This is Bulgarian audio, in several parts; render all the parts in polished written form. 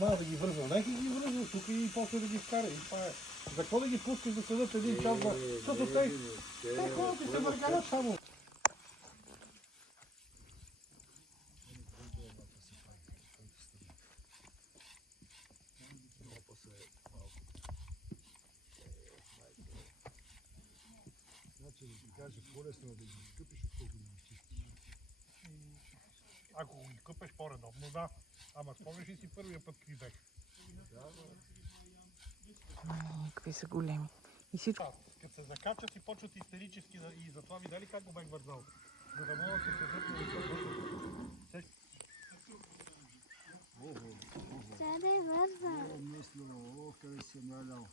Няма да ги вързвам. Нека ги вързвам тук и после да ги вкара. И това е. За какво да ги пускаш да седат един час? Защото те ходят и се въргалят само. Значи да ти кажа, по-лесно да ги изкъпиш, отколкото да ги изчистиш. Ако ги къпеш по-редовно, да. Ама спомняш ли си първия път какви бех? Какви са големи. И всичко. Като се закачат и почват истерически и затова видели как го бех вързал. За да могат да се върнат да се върнат. Сядай върза. Къде си налял.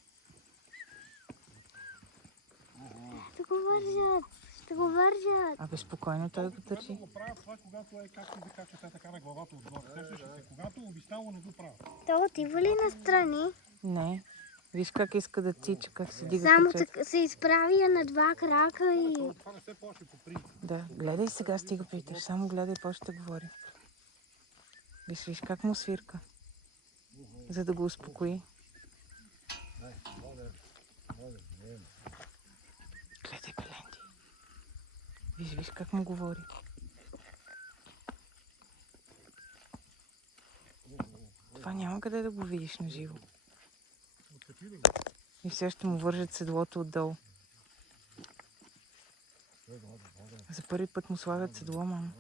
Ще го вържат. Ще го вържат. Абе, спокойно той го държи. Когато го правят това, когато е както закачате така на главата отгоре. Сещаш ли се? Когато обиснало не го правят. То отива ли настрани? Не. Виж как иска да тича, как се дига Само пъчет. се изправя на два крака и... Това не се плаши по принцип. Да, гледай сега, стига питаш. Само гледай, после ще говори. Виж как му свирка. За да го успокои. Гледай, Беленди. Виж как му говори. Това няма къде да го видиш на живо. И все ще му вържат седлото отдолу. За първи път му слагат седло, мама.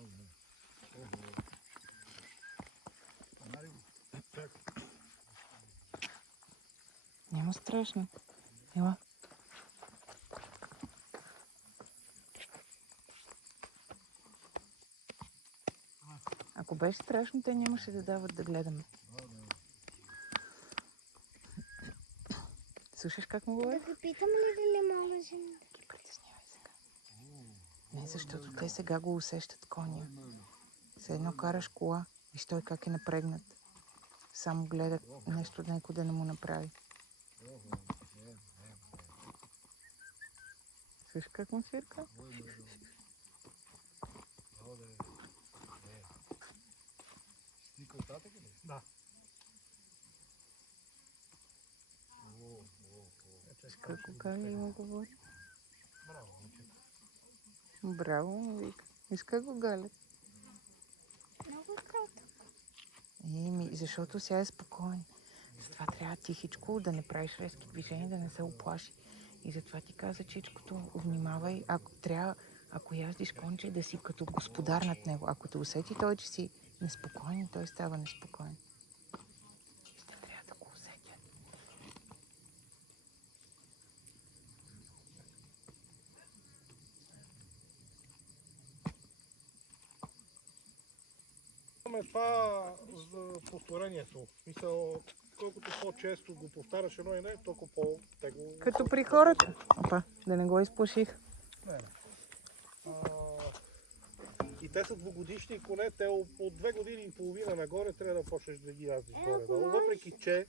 Няма страшно. Ела. Ако беше страшно, те нямаше да дават да гледаме. Слушаш как му говори? Да го питам ли дали мога жена? Ги притеснявай сега. Не, защото те сега го усещат коня. Все едно караш кола. Виж той как е напрегнат. Само гледа нещо някой да не му направи. Слушаш как му свирка? Стика оттатък ли? Да. Как го галя и му говори? Браво, момчета. Браво, му вика. Виж как го галят. Много кратко. Защото сега е спокоен. Затова трябва тихичко да не правиш резки движения, да не се оплаши. И затова ти каза, чичкото, внимавай, ако яздиш конче, да си като господар над него. Ако те усети той, че си неспокоен, той става неспокоен. Ще трябва да го усетят. Имаме това за повторението. Мисъл, колкото по-често го повтаряш едно и не, толкова по-тегло. Като при хората. Опа, да не го изплаших. Не. И те са двугодишни коне, те от 2 години и половина нагоре трябва да почнеш да ги яздиш горе-долу. Въпреки че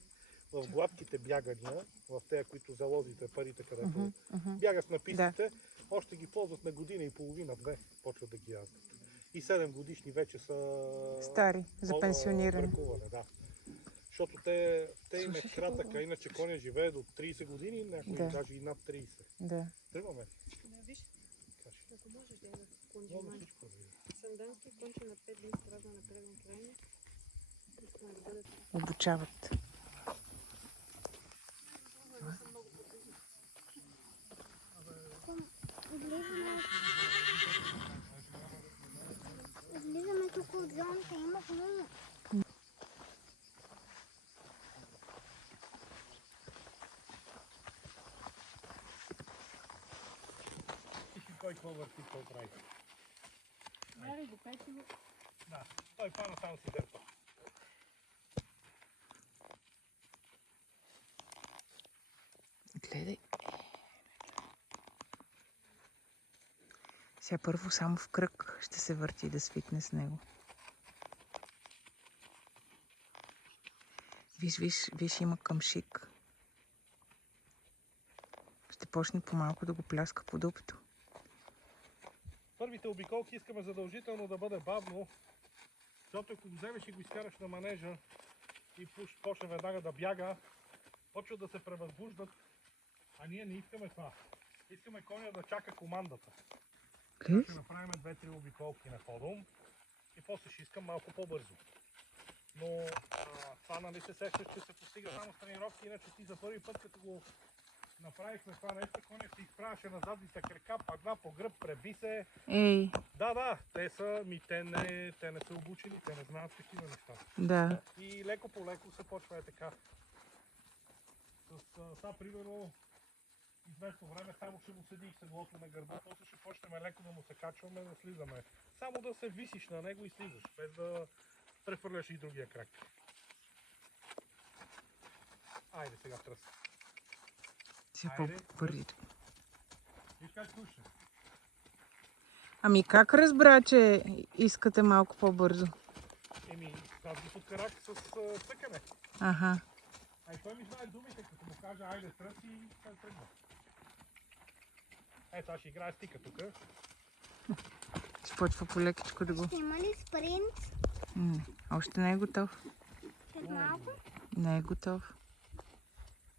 в гладките бягания, в тези, които залозите, парите, където бягат на пистите, още ги ползват на година и половина-2, почват да ги яздат. И 7 годишни вече са Стари, за пенсиониране. бракуване, да. Защото те им е кратък, а иначе коня живее до 30 години, някои даже и над 30. Да. Тръгваме. Виж, Кажи. ако можеш да я конче Мога май. всичко да видя. Сандански конче на 5 дни страдна на преден крайник. Искаме да бъдат. Обучават. Излизаме тук от зоната, има хубаво. Той какво върти, какво прави? Мари го пети го. Да, той пана там си дърпа. Гледай. Сега първо само в кръг ще се върти да свикне с него. Виж, има къмшик. Ще почне по-малко да го пляска по дупето. Първите обиколки искаме задължително да бъде бавно, защото ако го вземеш и го изкараш на манежа, и почне веднага да бяга, почва да се превъзбуждат, а ние не искаме това. Искаме коня да чака командата. Ще направим 2-3 обиколки на подум и после ще искам малко по-бързо. Но това нали се сещаш, че се постига само с тренировки, иначе ти за първи път, като го направихме това нещо, коня се изправяше на задните крака, падна по гръб, преби се. Ей, Да, те са, те не са обучени, те не знаят такива неща. да. И леко по леко се почва е така. С това, примерно, известно време само ще му седи седлото на гърба, после ще почнем леко да му се качваме, да слизаме. Само да се висиш на него и слизаш, без да прехвърляш и другия крак. Айде сега тръс. Си Айде. по-бързи. Виж как слуша. Ами как разбра, че искате малко по-бързо? Аз ги подкарах с цъкане. Аха. А и той ми знае думите, като му каже айде тръс и той тръгва. Сега ще играе стика тук. Ще почва полекичко да го... Ще има ли спринт? Още не е готов. След малко? Не е готов.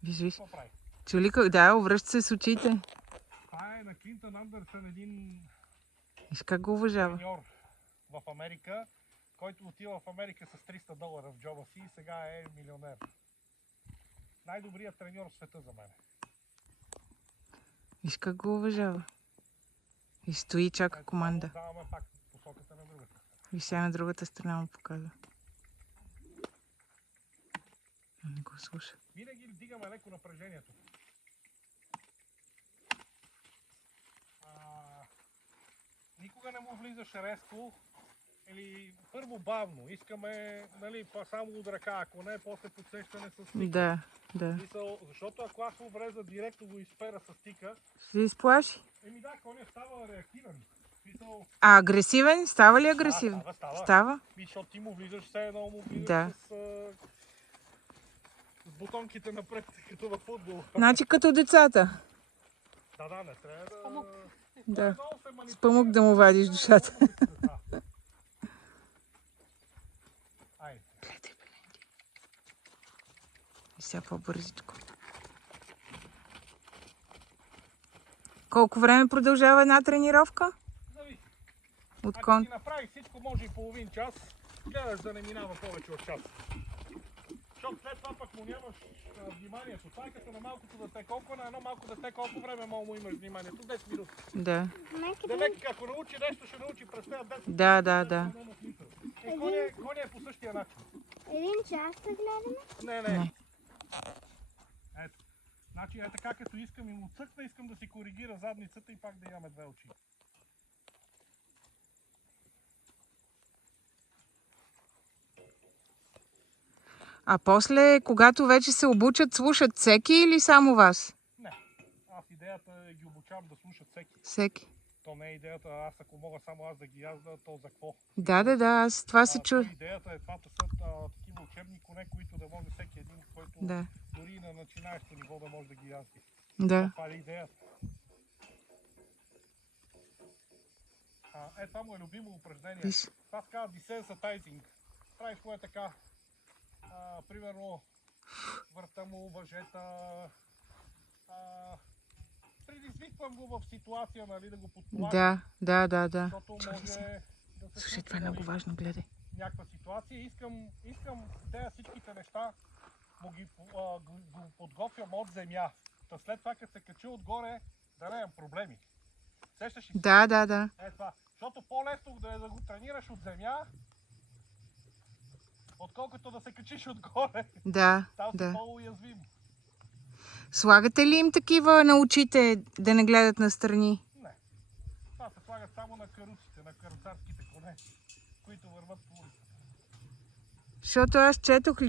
Виж. Какво прави? Чули как? Да, обръща се с очите. Това е на Клинтън Андерсън, един Виж как го уважава. треньор в Америка, който отива в Америка с $300 в джоба си и сега е милионер. Най-добрият треньор в света за мен. Виж как го уважава. И стои и чака команда. Даваме пак посоката на другата. Виж сега на другата страна му показва. Не го слуша. Винаги дигаме леко напрежението. Никога не му влизаш резко или първо бавно. Искаме, нали, само от ръка, ако не, после подсещане с стика. Да. Защото ако аз му влеза директно го изпера с стика, Ще се изплаши. да, коня става реактивен. А агресивен? Става ли агресивен? Става. Защото ти му влизаш все едно, му влизаш Да. с бутонките напред, като във футбол. Значи като децата. Да, не трябва да... Да. С памук да му вадиш душата. Айде. Гледай, Беленки. И сега по-бързичко. Колко време продължава една тренировка? Зависи. От Ако кон? си направи всичко, може и половин час, гледаш да не минава повече от час. Защото след това пък му нямаш вниманието. Това е като на малкото дете. Колко на едно малко дете, колко време мога му имаш вниманието? 10 минути. Да. Демек, ако научи нещо, ще научи през тези 10 минути. Да. Коня е по същия начин. Един час да гледаме? Не. Ето. Значи е така, като искам и му цъкна, искам да си коригира задницата и пак да имаме две очи. А после, когато вече се обучат, слушат всеки или само вас? Не. Аз идеята е ги обучавам да слушат всеки. Всеки. То не е идеята, аз ако мога само аз да ги язда, то за какво? Да, аз това се чу. Идеята е това да са такива учебни коне, които да може всеки един, който Да. дори на начинаещо ниво да може да ги язди. Да. Това е идеята. Това му е любимо упражнение. Виж. Това се казва desensitizing. Правиш го е така. Примерно върта му, въжета. Предизвиквам го в ситуация, нали, да го подплача. Да. Защото може да се Слушай, това е много важно, гледай. някаква ситуация. Искам тези всичките неща го подготвям от земя. Та след това, като се качи отгоре, да нямам проблеми. Сещаш ли се? Да. Е това. Защото по-лесно да е да го тренираш от земя, отколкото да се качиш отгоре. Да. Там си по-уязвим. Слагате ли им такива на очите да не гледат настрани? Не. Това се слагат само на каруците, на каруцарските коне, които върват по улицата. Защото аз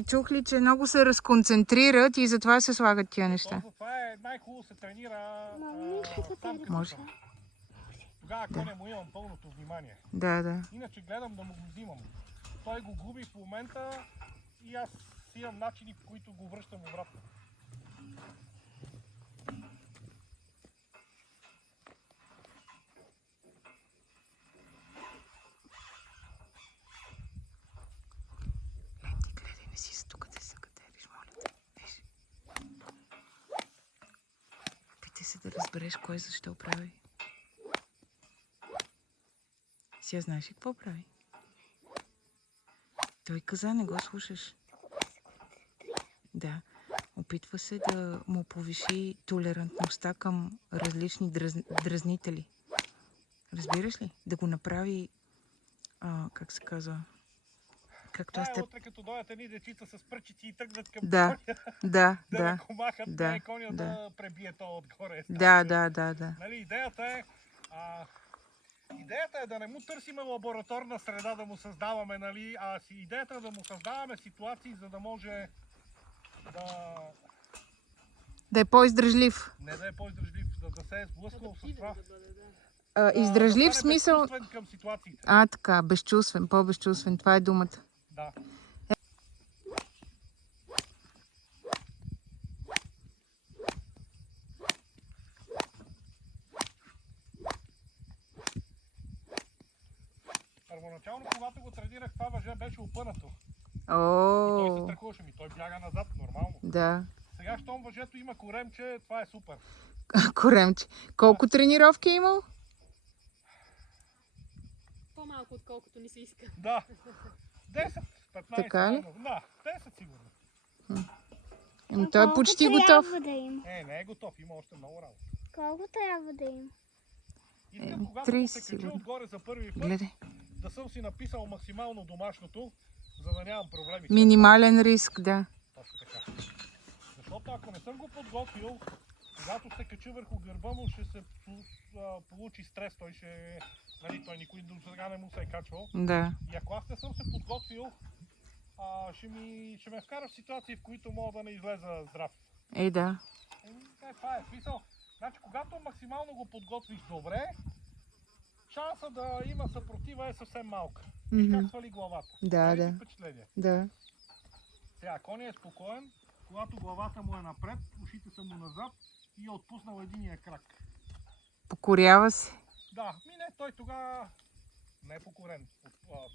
чух ли, че много се разконцентрират и затова се слагат тия неща. Това е най-хубаво се тренира сам като Може. съм. Тогава коня му имам пълното внимание. Да. Иначе гледам да му го взимам. Той го губи в момента и аз имам начини, по които го връщам обратно. Гледай, не си тук да да разбереш кой защо прави. Сега знаеш ли какво прави? Той каза, не го слушаш. Да. Опитва се да му повиши толерантността към различни дразнители. Разбираш ли? Да го направи, как се казва? Както аз те... Утре като дойдат едни дечица с пръчици и тръгнат към Да, коня, да, да да. накомахат да, коня да. да пребие то отгоре. Да. Нали, идеята е да не му търсиме лабораторна среда да му създаваме, нали, идеята е да му създаваме ситуации, за да може да... Да е по-издръжлив. Не да е по-издръжлив, да се е сблъскал с това. Да бъде, да. Издръжлив да в стане смисъл... безчувствен към ситуациите. Така, безчувствен, по-безчувствен. Това е думата. Да. Първоначално, когато го тренирах, това въже беше опънато. И той се О, страхуваше ми. Той бяга назад, нормално. да. Сега, щом въжето има коремче, това е супер. Коремче. Колко тренировки е имал? По-малко, отколкото ни се иска. Да. 10, 15. Така ли? Да, 10 сигурно. Той е почти готов. Трябва да има? Не е готов, има още много работа. Колко трябва да има? Искам, когато 30 се кача сигурно. отгоре за първи път, Гледай. да съм си написал максимално домашното, за да нямам проблеми. Минимален риск, да. Точно така. Защото ако не съм го подготвил, когато се кача върху гърба му, ще се получи стрес. Той ще... Нали, той никой до сега не му се е качвал. Да. И ако аз не съм се подготвил, ще ме вкара в ситуации, в които мога да не излеза здрав. Да. Това е смисъл. Значи, когато максимално го подготвиш добре, шанса да има съпротива е съвсем малка. Виж как свали главата. Да, Прави да. ти впечатление. Да. Сега, коня е спокоен, когато главата му е напред, ушите са му назад и е отпуснал единия крак. Покорява се. Да, той тогава не е покорен,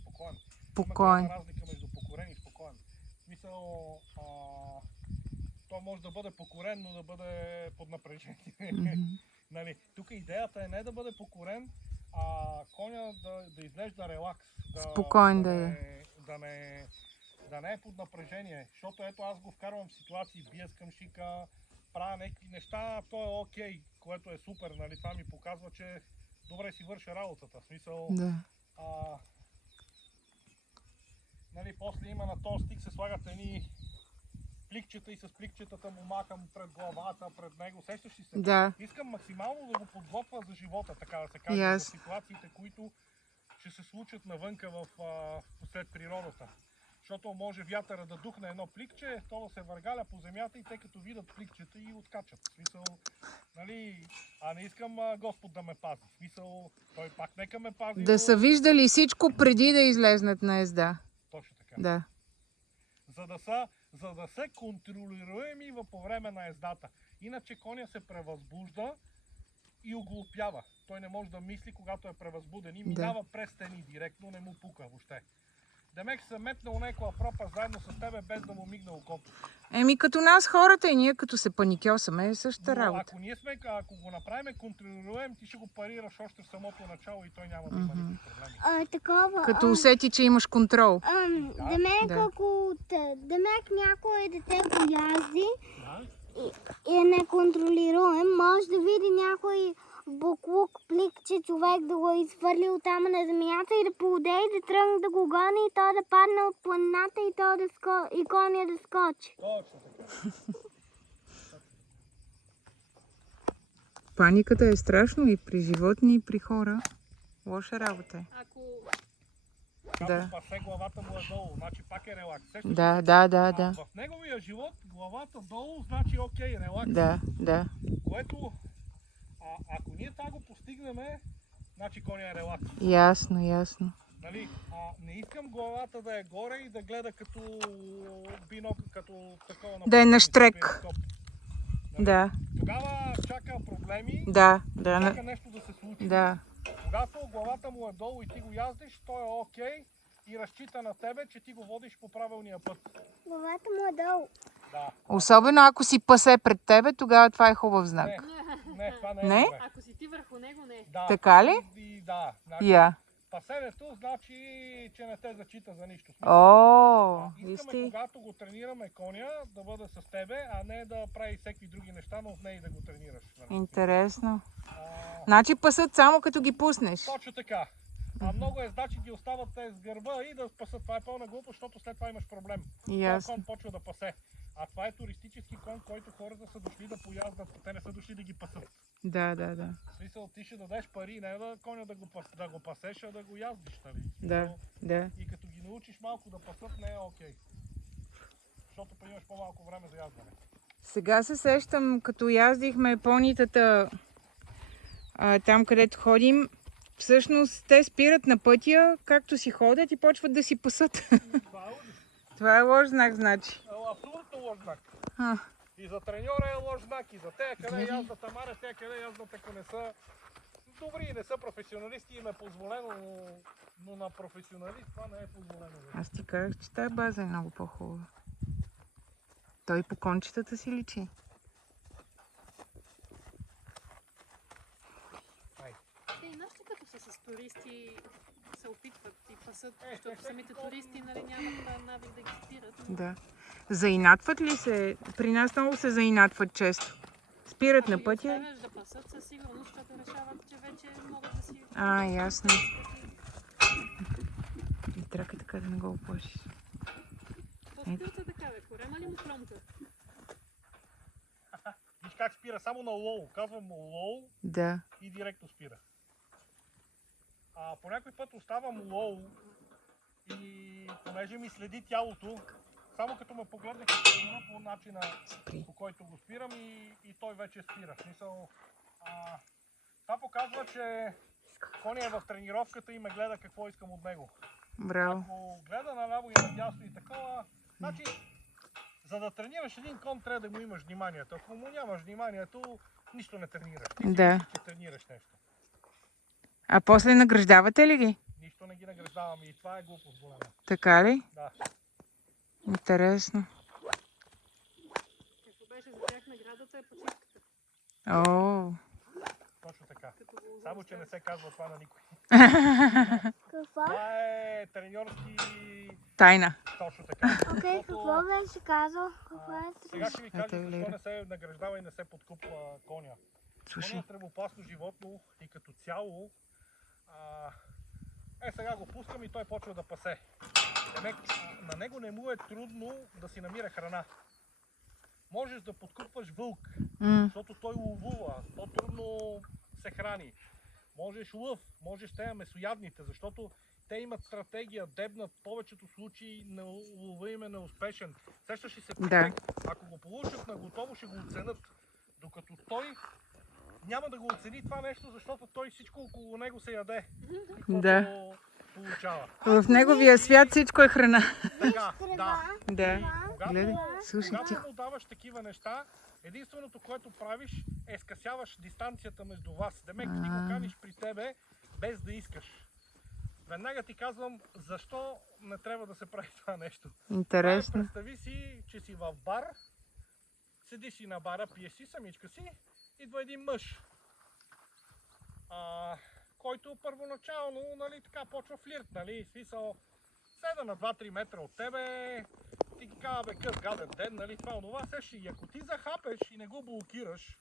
спокоен. Спокоен. Има разлика между покорен и спокоен. В смисъл, то може да бъде покорен, но да бъде под напрежение. Нали, тук идеята е не да бъде покорен, а коня да изглежда релакс. Спокоен да е. Да не е под напрежение. Защото ето аз го вкарвам в ситуации, бия с къмшика, правя някакви неща, то е окей, което е супер. Нали, това ми показва, че добре си върша работата. В смисъл, Да. нали, после има на този стик се слагат едни пликчета и с пликчетата му махам пред главата, пред него. Сещаш ли се? Да. Искам максимално да го подготвя за живота, така да се каже, Yes. за ситуациите, които ще се случат навънка след природата. Защото може вятъра да духне едно пликче, то да се въргаля по земята и те като видят пликчета и откачат. В смисъл, нали, не искам Господ да ме пази. В смисъл, той пак нека ме пази. Да са виждали всичко преди да излезнат на езда. Точно така. Да. За да се контролируеми по време на ездата. Иначе коня се превъзбужда и оглупява. Той не може да мисли, когато е превъзбуден и минава през стени директно, не му пука въобще. Демек се метнал някаква пропаст заедно с тебе, без да му мигне окото. Като нас хората и ние като се паникьосаме е същата работа. Ако го направим контролируем, ти ще го парираш още в самото начало и той няма да има никакви проблеми. Такова. Като усети, че имаш контрол. Демек някое дете го язди и е неконтролируем, може да види някой буклук, пликче, човек да го изхвърли оттам на земята и да поуде и да тръгне да го гони и то да падне от планината и коня да скочи. Точно така. Паниката е страшно и при животни, и при хора. Лоша работа е. Ако Когато спасе, главата му е долу, значи пак е релакс. Да. В неговия живот главата долу значи окей, релакс. Да. Което, ако ние това го постигнем, значи коня е релакс. Ясно. Нали, не искам главата да е горе и да гледа като бинокъл, като такова. Да е на щрек. Нали? Да. Тогава чака проблеми, Да. чака нещо да се случи. Да. Когато главата му е долу и ти го яздиш, той е окей и разчита на тебе, че ти го водиш по правилния път. Главата му е долу. Да. Особено ако си пасе пред тебе, тогава това е хубав знак. Не, това не е Не? добре. Ако си ти върху него, не. Да. Така ли? Да. Значи, Я. пасенето значи, че не те зачита за нищо. О, Искаме, вижте. когато го тренираме коня, да бъде с тебе, а не да прави всеки други неща, но от нея да го тренираш. Нали? Интересно. А, Значи пасат само като ги пуснеш. точно така. А много езда, че ги остават те с гърба и да пасат. Това е пълна глупост, защото след това имаш проблем. Ясно. Кон почва да пасе. А това е туристически кон, който хората са дошли да пояздат. Те не са дошли да ги пасат. Да. В смисъл, ти ще дадеш пари, не да коня да го пасеш, а да го яздиш. Нали? В Да, смисъл, да. и като ги научиш малко да пасат, не е окей. Защото па имаш по-малко време за яздане. Сега се сещам, като яздихме понитата там, където ходим, всъщност те спират на пътя, както си ходят и почват да си пасат. Това е лъжи. Това е лош знак, значи. Абсолютно лош знак. А, И за треньора е лош знак, и за те, къде яздат, ама те, къде яздат, ако не са добри и не са професионалисти, им е позволено, но на професионалист това не е позволено. аз ти казах, че тази база е много по-хубава. Той по кончетата си личи. Те и нашите като са с туристи се опитват и пасат, защото самите туристи нали, нямат навик да ги спират. Но Да. Заинатват ли се? При нас много се заинатват често. Спират ако на ги пътя. оставяш да пасат със сигурност, защото решават, че вече могат да си... А, ясно. И трябва така да не го оплашиш. По-скърта така, бе, корема ли му клонка? Виж как спира, само на лоу. Казвам му лоу Да. и директно спира. А по някой път оставам лоу и понеже ми следи тялото, само като ме погледне по начина, Спри. по който го спирам и той вече спира. В смисъл, това показва, че коня е в тренировката и ме гледа какво искам от него. Браво. Ако гледа наляво и надясно и такова, значи, за да тренираш един кон, трябва да му имаш вниманието. Ако му нямаш вниманието, нищо не тренираш. Ти си Да. мислиш, че тренираш нещо. А после награждавате ли ги? Нищо не ги награждаваме и това е глупост голяма. Така ли? Да. Интересно. Какво беше за тях наградата е почивката. О, Точно така. Като го Само, че не се казва това на никой. Какво? Това е треньорски... тайна. Точно така. Окей, какво беше казал? Какво е? Сега ще ви кажа Ето, защо Лера. не се награждава и не се подкупва коня. Коня Слушай. е тревопасно животно и като цяло сега го пускам и той почва да пасе. На него не му е трудно да си намира храна. Можеш да подкупваш вълк, защото той ловува, по-трудно се храни. Можеш лъв, можеш те месоядните, защото те имат стратегия, дебнат, в повечето случаи лова им е неуспешен. Сещаш ли се, Да. ако го получат на готово, ще го оценят. Докато той няма да го оцени това нещо, защото той всичко около него се яде. И Да. каквото получава. В неговия свят всичко е храна. Така, да. Да. Когато, Гледай, слушай, когато тихо. му даваш такива неща, единственото, което правиш, е скъсяваш дистанцията между вас. Демек, ти го каниш при тебе, без да искаш. Веднага ти казвам, защо не трябва да се прави това нещо. Интересно. Представи си, че си в бар, седиш си на бара, пиеш си самичка си, идва един мъж, който първоначално, нали, така почва флирт, нали, смисъл, седа на 2-3 метра от тебе, ти ги казва, бе, къс гаден ден, нали, това, онова, сеш и ако ти захапеш и не го блокираш,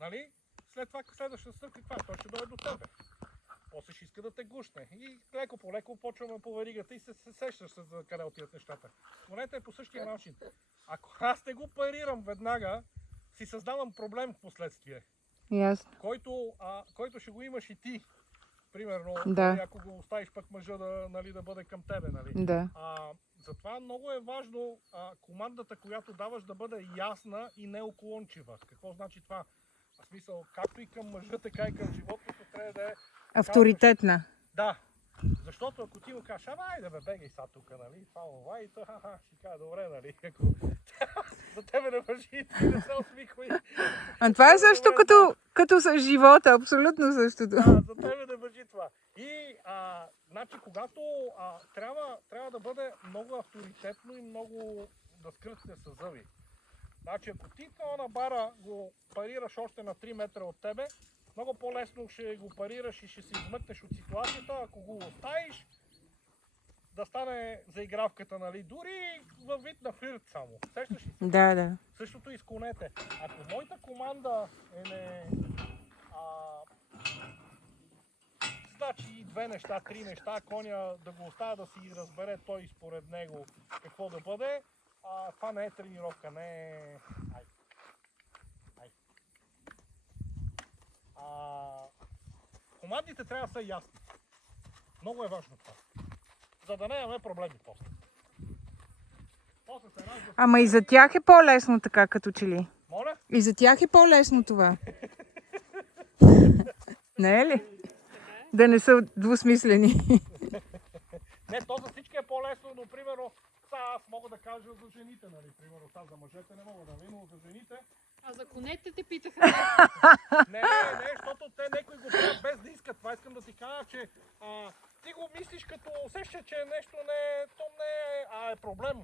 нали, след това следващата стъпка, каква, той ще дойде до тебе. После ще иска да те гушне. И леко по леко почваме по веригата и се сещаш за къде отиват нещата. Монета е по същия начин. Ако аз не го парирам веднага, си създавам проблем в последствие, Ясно. който ще го имаш и ти. Примерно, Да. ако го оставиш пък мъжа да бъде към тебе. Нали? Да. Затова много е важно командата, която даваш, да бъде ясна и неуклончива. Какво значи това? В смисъл, както и към мъжа, така и към животното трябва да е... Авторитетна. Да. Защото ако ти му кажеш, айде бе, бегай са тук, нали, това, и то, ще кажа, добре, нали, ако за тебе не вържи, ти не се усмихвай. А това е също като с живота, абсолютно същото. Да, за тебе не вържи това. И, значи, когато трябва да бъде много авторитетно и много да скръцне с зъби. Значи ако ти на бара го парираш още на 3 метра от тебе, много по-лесно ще го парираш и ще се измъкнеш от ситуацията, ако го оставиш да стане заигравката, нали? Дори във вид на флирт само. Сещаш ли се? Да, да. Същото и с конете. Ако моята команда е не... значи две неща, три неща, коня да го оставя да си разбере той според него какво да бъде, това не е тренировка, не е... Командите трябва да са ясни. Много е важно това. За да не имаме проблеми после. После се ражда... Ама и за тях е по-лесно така, като че ли? Моля? И за тях е по-лесно това. Не е ли? Да не са двусмислени. Не, то за всички е по-лесно, но примерно аз мога да кажа за жените, нали? Примерно сега за мъжете не мога да ви, но за жените... А за конете те питаха. Не, защото те някои го правят без да искат. Това искам да ти кажа, че ти го мислиш като усеща, че нещо то не е, е проблем.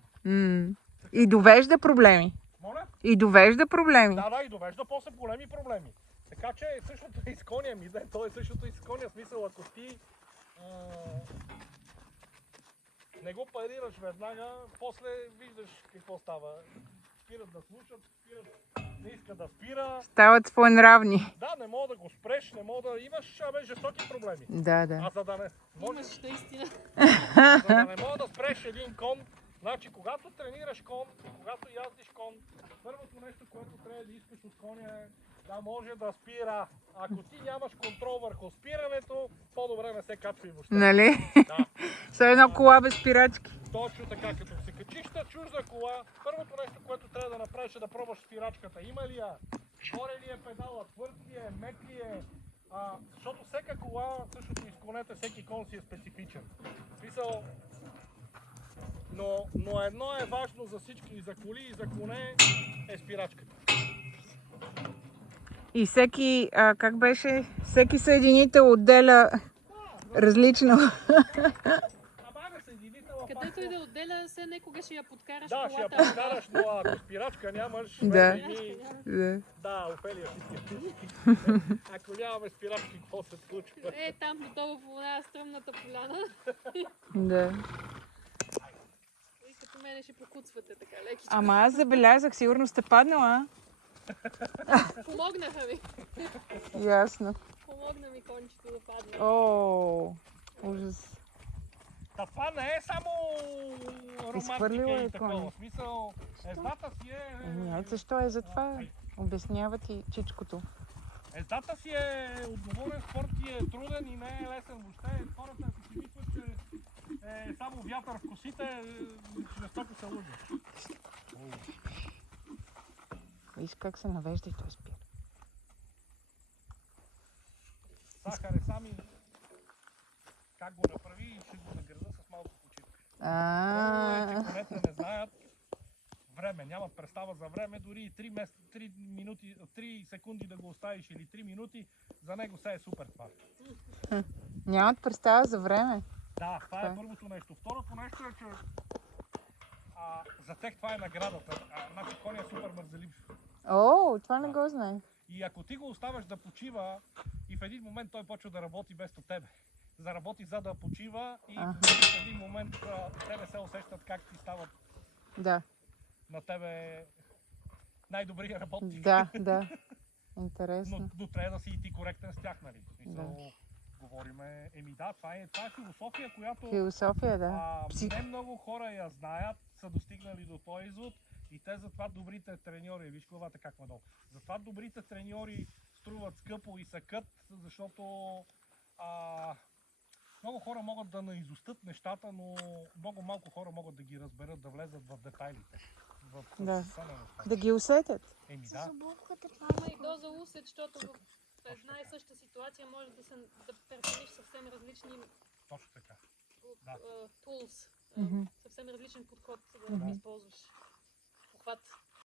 И довежда проблеми. Моля? И довежда проблеми. Да, и довежда после големи проблеми. Така че същото и с коня ми, то е същото и с коня. Смисъл, ако ти не го парираш веднага, после виждаш какво става. Спират да слушат, не иска да спира. Стават своенравни. Да, не мога да го спреш, не мога да имаш жестоки проблеми. Да, да. А за да не Имаш наистина. за да не мога да спреш един кон, значи когато тренираш кон и когато яздиш кон, първото нещо, което трябва да искаш от коня е да може да спира. Ако ти нямаш контрол върху спирането, по-добре не се качва и въобще. Нали? Да. С едно кола без спирачки. Точно така, като се качиш на чужда кола, първото нещо, което трябва да направиш е да пробваш спирачката. Има ли я? Горе ли е педала? Твърд ли е? Мек ли е? Защото всяка кола, същото изклонете, всеки кон си е специфичен. Смисъл, но едно е важно за всички, и за коли, и за коне, е спирачката. И всеки, как беше? Всеки съединител отделя различно. Ама съединител, Където и да отделя, все некога ще я подкараш да, ще я колата. подкараш, но ако спирачка нямаш, Да. ми... Да, Офелия ще си. Ако нямаме спирачки, какво се случва? Там готово по една стръмната поляна. Да. И като мене ще покуцвате така лекичко. Ама аз забелязах, сигурно сте паднала. Помогнаха ми. Ясно. Помогна ми кончето да падне. О, ужас. Това не е само Изхвърлила романтика е и такова. коня. В смисъл, ездата си е... Ето защо е за това. Обяснява ти чичкото. Ездата си е отговорен спорт и е труден и не е лесен въобще. Хората, ако си мислят, че е само вятър в косите, жестоко се лъжат. Виж как се навежда и той спира. Сахар е сами как го направи и ще го награда с малко почивка. Че конете не знаят време, нямат представа за време, дори и 3 секунди да го оставиш или 3 минути, за него се е супер това. Нямат представа за време. Да, това е първото нещо. Второто нещо е, че за тях това е наградата. Значи коня е супер мързелив. О, това не го знаех. И ако ти го оставаш да почива и в един момент той почва да работи вместо тебе. Заработи за да почива и в един момент те не се усещат как ти стават Да. на тебе най-добрия работник. Да. Интересно. Но трябва да си и ти коректен с тях, нали? Да. Говориме, това е философия, която Философия, да. не много хора я знаят, са достигнали до този извод и те затова добрите треньори, виж главата как надолу, затова добрите треньори струват скъпо и са кът, защото много хора могат да наизустат нещата, но много малко хора могат да ги разберат, да влезат в детайлите. Да. Да ги усетят. Да. Има и доза усет, защото в една и съща ситуация може да прецениш съвсем различни Точно така. tools, съвсем различен подход, за да използваш. Похват.